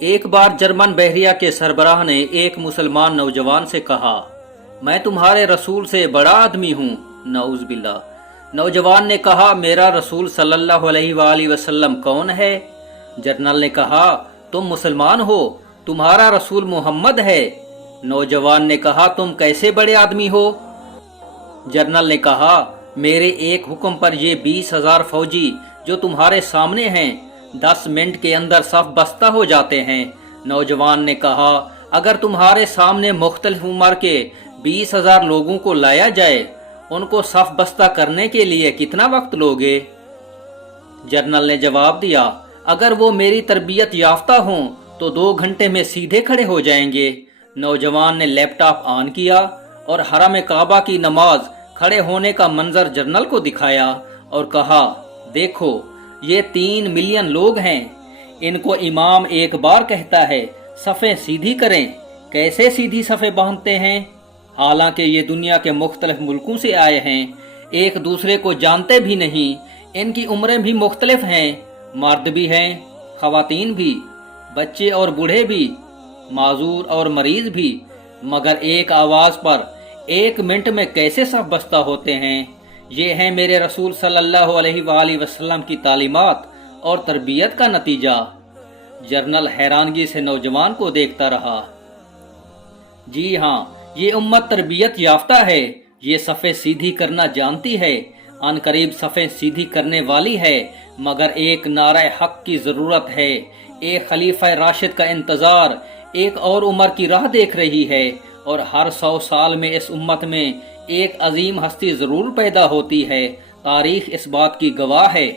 ایک بار جرمن بحریہ کے سربراہ نے ایک مسلمان نوجوان سے کہا، میں تمہارے رسول سے بڑا آدمی ہوں۔ نعوذ باللہ۔ نوجوان نے کہا، میرا رسول صلی اللہ علیہ وآلہ وسلم کون ہے؟ جنرل نے کہا، تم مسلمان ہو، تمہارا رسول محمد ہے۔ نوجوان نے کہا، تم کیسے بڑے آدمی ہو؟ جنرل نے کہا، میرے ایک حکم پر یہ 20,000 فوجی جو تمہارے سامنے ہیں 10 منٹ کے اندر صف بستہ ہو جاتے ہیں۔ نوجوان نے کہا، اگر تمہارے سامنے مختلف عمر کے 20,000 لوگوں کو لایا جائے، ان کو صف بستہ کرنے کے لیے کتنا وقت لوگے؟ جنرل نے جواب دیا، اگر وہ میری تربیت یافتہ ہوں تو 2 گھنٹے میں سیدھے کھڑے ہو جائیں گے۔ نوجوان نے لیپ ٹاپ آن کیا اور حرم کعبہ کی نماز کھڑے ہونے کا منظر جنرل کو دکھایا اور کہا، دیکھو یہ 3 ملین لوگ ہیں، ان کو امام ایک بار کہتا ہے صفیں سیدھی کریں، کیسے سیدھی صفیں باندھتے ہیں؟ حالانکہ یہ دنیا کے مختلف ملکوں سے آئے ہیں، ایک دوسرے کو جانتے بھی نہیں، ان کی عمریں بھی مختلف ہیں، مرد بھی ہیں، خواتین بھی، بچے اور بوڑھے بھی، معذور اور مریض بھی، مگر ایک آواز پر 1 منٹ میں کیسے صف بستہ ہوتے ہیں؟ یہ ہے میرے رسول صلی اللہ علیہ وآلہ وسلم کی تعلیمات اور تربیت کا نتیجہ۔ جنرل حیرانگی سے نوجوان کو دیکھتا رہا۔ جی ہاں، یہ امت تربیت یافتہ ہے، یہ صفیں سیدھی کرنا جانتی ہے، ان قریب صفیں سیدھی کرنے والی ہے، مگر ایک نعرہ حق کی ضرورت ہے، ایک خلیفہ راشد کا انتظار، ایک اور عمر کی راہ دیکھ رہی ہے، اور ہر 100 سال میں اس امت میں ایک عظیم ہستی ضرور پیدا ہوتی ہے، تاریخ اس بات کی گواہ ہے۔